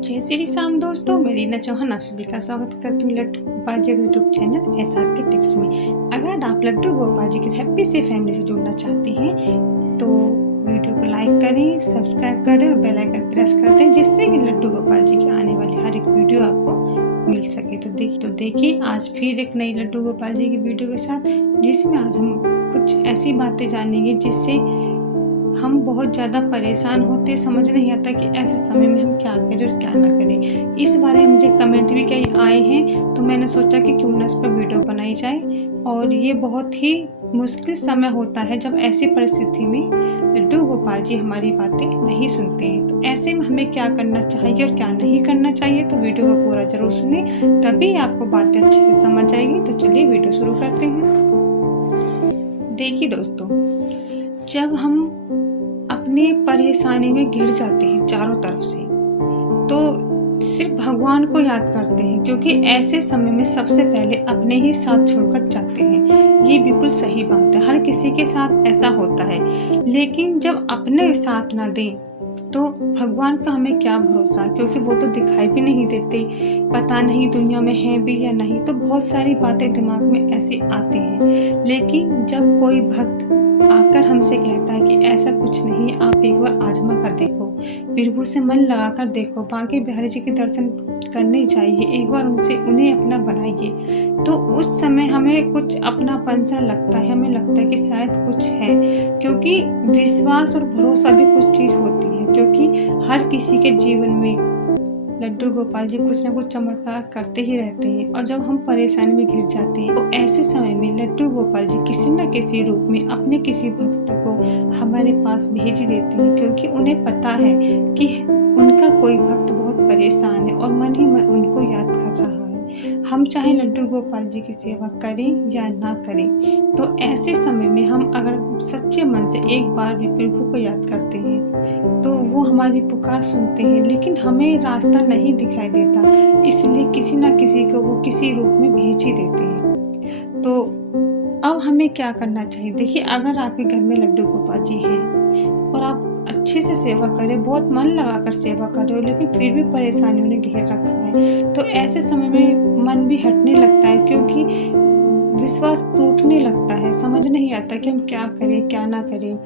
जय श्री राम दोस्तों, मैं रीना चौहान आप सभी का स्वागत करती हूँ Laddu Gopal ji YouTube channel SR के टिप्स में। अगर आप लड्डू गोपाल जी की हैप्पी से फैमिली से जुड़ना चाहते हैं तो वीडियो को लाइक करें, सब्सक्राइब करें और बेल आइकन प्रेस कर दें, जिससे कि लड्डू गोपाल जी की आने वाली हर एक वीडियो आपको मिल सके। तो देखिए आज फिर एक नई लड्डू गोपाल जी की वीडियो के साथ, जिसमें आज हम कुछ ऐसी बातें जानेंगे जिससे हम बहुत ज़्यादा परेशान होते, समझ नहीं आता कि ऐसे समय में हम क्या करें और क्या ना करें। इस बारे में मुझे कमेंट भी कई आए हैं, तो मैंने सोचा कि क्यों ना इस पर वीडियो बनाई जाए। और ये बहुत ही मुश्किल समय होता है जब ऐसी परिस्थिति में लड्डू गोपाल जी हमारी बातें नहीं सुनते हैं। तो ऐसे में हमें क्या करना चाहिए और क्या नहीं करना चाहिए, तो वीडियो को पूरा जरूर सुने, तभी आपको बातें अच्छे से समझ आएगी। तो चलिए वीडियो शुरू करते हैं। देखिए दोस्तों, जब हम अपनी परेशानी में घिर जाते हैं चारों तरफ से, तो सिर्फ भगवान को याद करते हैं, क्योंकि ऐसे समय में सबसे पहले अपने ही साथ छोड़कर जाते हैं। ये बिल्कुल सही बात है, हर किसी के साथ ऐसा होता है। लेकिन जब अपने साथ ना दें तो भगवान का हमें क्या भरोसा, क्योंकि वो तो दिखाई भी नहीं देते, पता नहीं दुनिया में है भी या नहीं। तो बहुत सारी बातें दिमाग में ऐसे आते हैं। लेकिन जब कोई भक्त आकर हमसे कहता है कि ऐसा कुछ नहीं, आप एक बार आजमा कर देखो, प्रभु से मन लगा कर देखो, बांके बिहारी जी के दर्शन करने चाहिए, एक बार उन्हें अपना बनाइए, तो उस समय हमें कुछ अपनापन सा लगता है, हमें लगता है कि शायद कुछ है। क्योंकि विश्वास और भरोसा भी कुछ चीज़ होती है, क्योंकि हर किसी के जीवन में लड्डू गोपाल जी कुछ ना कुछ चमत्कार करते ही रहते हैं। और जब हम परेशानी में घिर जाते हैं, तो ऐसे समय में लड्डू गोपाल जी किसी न किसी रूप में अपने किसी भक्त को हमारे पास भेज देते हैं, क्योंकि उन्हें पता है कि उनका कोई भक्त बहुत परेशान है और मन ही मन उनको याद कर रहा है। हम चाहे लड्डू गोपाल जी की सेवा करें या ना करें, तो ऐसे समय में हम अगर सच्चे मन से एक बार भी प्रभु को याद करते हैं तो वो हमारी पुकार सुनते हैं। लेकिन हमें रास्ता नहीं दिखाई देता, इसलिए किसी ना किसी को वो किसी रूप में भेज ही देते हैं। तो अब हमें क्या करना चाहिए? देखिए, अगर आपके घर में लड्डू गोपाल जी हैं और आप अच्छे से सेवा करें, बहुत मन लगाकर सेवा कर रहे हो, लेकिन फिर भी परेशानियों ने घेर रखा है, तो ऐसे समय में मन भी हटने लगता है, क्योंकि विश्वास टूटने लगता है, समझ नहीं आता कि हम क्या करें क्या ना करें।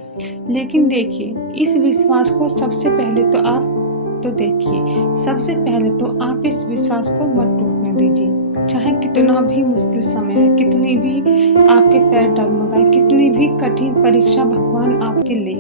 लेकिन देखिए, इस विश्वास को सबसे पहले तो आप इस विश्वास को मत टूटने दीजिए। चाहे कितना भी मुश्किल समय है, कितनी भी आपके पैर डगमगाए, कितनी भी कठिन परीक्षा भगवान आपके ले,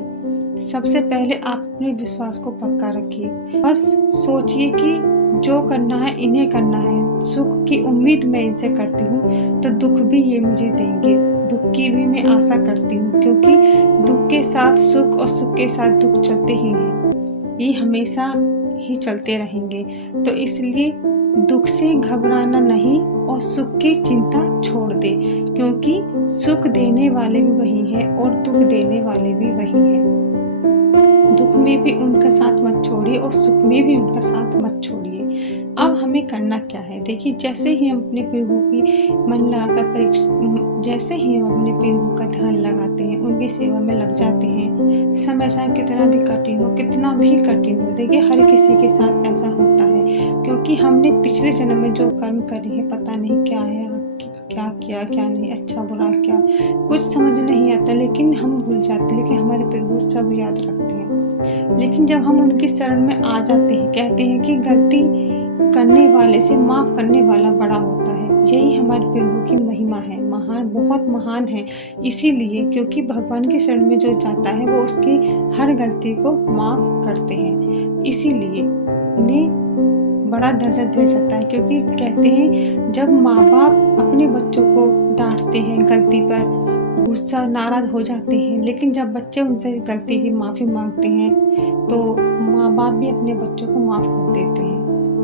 सबसे पहले आप अपने विश्वास को पक्का रखिए। बस सोचिए कि जो करना है इन्हें करना है, सुख की उम्मीद मैं इनसे करती हूँ, तो दुख भी ये मुझे देंगे, दुख की भी मैं आशा करती हूँ, क्योंकि दुख के साथ सुख और सुख के साथ दुख चलते ही हैं, ये हमेशा ही चलते रहेंगे। तो इसलिए दुख से घबराना नहीं और सुख की चिंता छोड़ दे, क्योंकि सुख देने वाले भी वही हैं और दुख देने वाले भी वही हैं। दुख में भी उनका साथ मत छोड़िए और सुख में भी उनका साथ मत छोड़िए। अब हमें करना क्या है? देखिए, जैसे ही हम अपने प्रभु की मन लगाकर जैसे ही हम अपने प्रभु का ध्यान लगाते हैं, उनकी सेवा में लग जाते हैं, समय चाहे कितना भी कठिन हो, देखिए हर किसी के साथ ऐसा होता है, क्योंकि हमने पिछले जन्म में जो कर्म करे हैं, पता नहीं क्या है, क्या किया क्या नहीं, अच्छा बुरा क्या, कुछ समझ नहीं आता, लेकिन हम भूल जाते, लेकिन हमारे प्रभु सब याद रखते हैं। लेकिन जब हम उनकी शरण में आ जाते हैं, कहते हैं कि गलती करने वाले से माफ करने वाला बड़ा होता है। यही हमारे प्रभु की महिमा है, बहुत महान है। इसीलिए क्योंकि भगवान की शरण में जो जाता है वो उसकी हर गलती को माफ करते हैं, इसीलिए उन्हें बड़ा दर्जा दिया जाता है। क्योंकि कहते हैं, जब माँ बाप अपने बच्चों को डांटते हैं, गलती पर गुस्सा नाराज हो जाते हैं, लेकिन जब बच्चे उनसे गलती की माफ़ी मांगते हैं, तो माँ बाप भी अपने बच्चों को माफ़ कर देते हैं।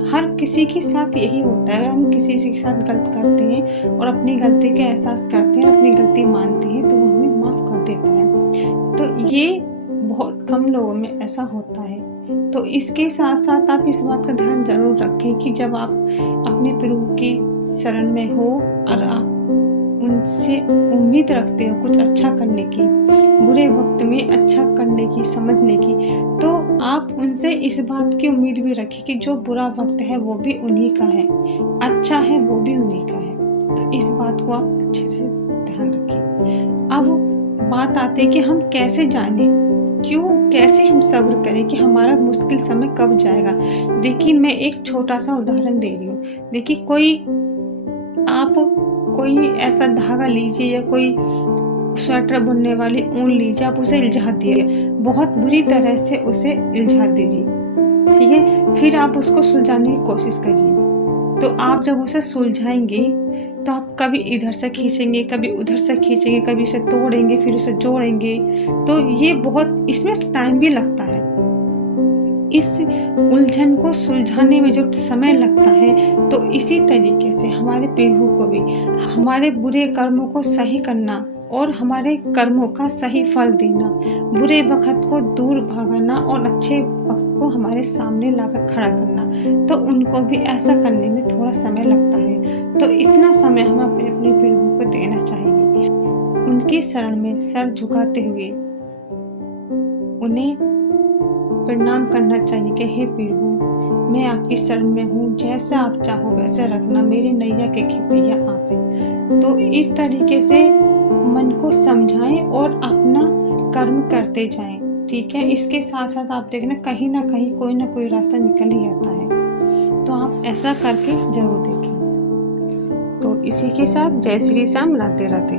हर किसी के साथ यही होता है, अगर हम किसी के साथ गलत करते हैं और अपनी गलती का एहसास करते हैं, अपनी गलती मानते हैं, तो वो हमें माफ़ कर देता है। तो ये बहुत कम लोगों में ऐसा होता है। तो इसके साथ साथ आप इस बात का ध्यान जरूर रखें कि जब आप अपने प्रभु की शरण में हो और आप उनसे उम्मीद रखते हो कुछ अच्छा करने की, बुरे वक्त में अच्छा करने की, समझने की, तो आप उनसे इस बात की उम्मीद भी रखिए कि जो बुरा वक्त है वो भी उन्हीं का है, अच्छा है वो भी उन्हीं का है। तो इस बात को आप अच्छे से ध्यान रखिए। अब बात आती है कि हम कैसे जाने, कैसे हम सब्र करें कि हमारा मुश्किल समय कब जाएगा। देखिए मैं एक छोटा सा उदाहरण दे रही हूँ। देखिए कोई ऐसा धागा लीजिए या कोई स्वेटर बुनने वाली ऊन लीजिए, आप उसे इल्झा दिए, बहुत बुरी तरह से उसे इल्झा दीजिए, ठीक है। फिर आप उसको सुलझाने की कोशिश करिए। तो आप जब उसे सुलझाएंगे तो आप कभी इधर से खींचेंगे, कभी उधर से खींचेंगे, कभी इसे तोड़ेंगे, फिर उसे जोड़ेंगे, तो ये बहुत इसमें टाइम भी लगता है। इस उलझन को सुलझाने में जो समय लगता है, तो इसी तरीके से हमारे पीढ़ू को भी हमारे बुरे कर्मों को सही करना और हमारे कर्मों का सही फल देना, बुरे वक्त को दूर भगाना और अच्छे वक्त को हमारे सामने लाकर खड़ा करना, तो उनको भी ऐसा करने में थोड़ा समय लगता है। तो इतना समय हम अपने पीढ़ू को देना चाहिए। उनकी शरण में सर झुकाते हुए उन्हें प्रणाम करना चाहिए कि हे पीढ़ू, मैं आपकी शरण में हूँ, जैसा आप चाहो वैसे रखना, मेरे नैया के खेपैया आप हैं। तो इस तरीके से मन को समझाएं और अपना कर्म करते जाएं, ठीक है। इसके साथ साथ आप देखना कहीं ना कहीं कोई ना कोई रास्ता निकल ही आता है। तो आप ऐसा करके जरूर देखें। तो इसी के साथ जय श्री श्याम, राधे राधे।